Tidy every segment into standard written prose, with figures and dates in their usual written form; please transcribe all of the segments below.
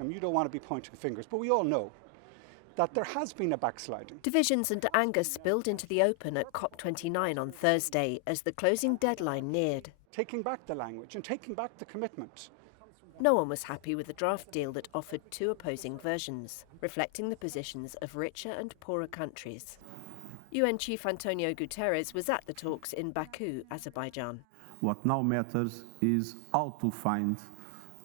And you don't want to be pointing fingers, but we all know that there has been a backsliding. Divisions and anger spilled into the open at COP29 on Thursday as the closing deadline neared. Taking back the language and taking back the commitment. No one was happy with the draft deal that offered two opposing versions, reflecting the positions of richer and poorer countries. UN Chief António Guterres was at the talks in Baku, Azerbaijan. What now matters is how to find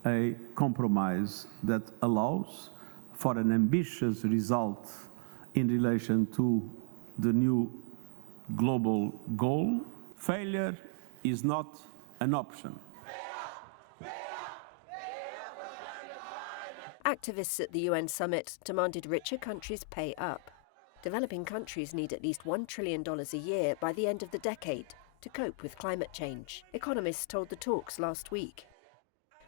a compromise that allows for an ambitious result in relation to the new global goal. Failure is not an option. Activists at the UN summit demanded richer countries pay up. Developing countries need at least $1 trillion a year by the end of the decade to cope with climate change, economists told the talks last week.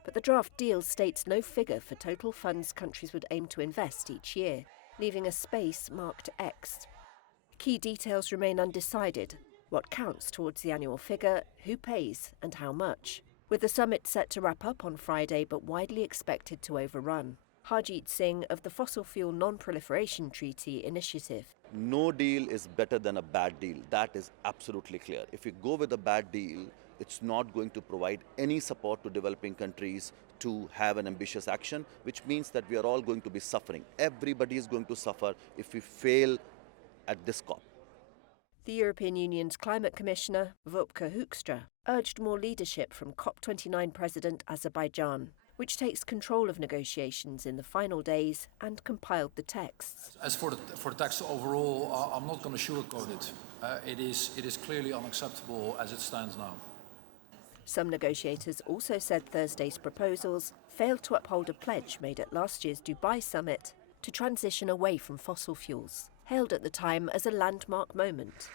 But the draft deal states no figure for total funds countries would aim to invest each year, leaving a space marked X. Key details remain undecided: what counts towards the annual figure, who pays, and how much. With the summit set to wrap up on Friday but widely expected to overrun. Harjeet Singh of the Fossil Fuel Non-Proliferation Treaty Initiative. No deal is better than a bad deal. That is absolutely clear. If you go with a bad deal, it's not going to provide any support to developing countries to have an ambitious action, which means that we are all going to be suffering. Everybody is going to suffer if we fail at this COP. The European Union's Climate Commissioner, Wopke Hoekstra, urged more leadership from COP29 President Azerbaijan, which takes control of negotiations in the final days and compiled the texts. As for the text overall, I'm not going to sugarcoat it. It is clearly unacceptable as it stands now. Some negotiators also said Thursday's proposals failed to uphold a pledge made at last year's Dubai summit to transition away from fossil fuels, hailed at the time as a landmark moment.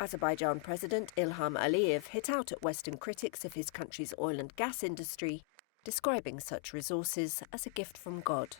Azerbaijan President Ilham Aliyev hit out at Western critics of his country's oil and gas industry, describing such resources as a gift from God.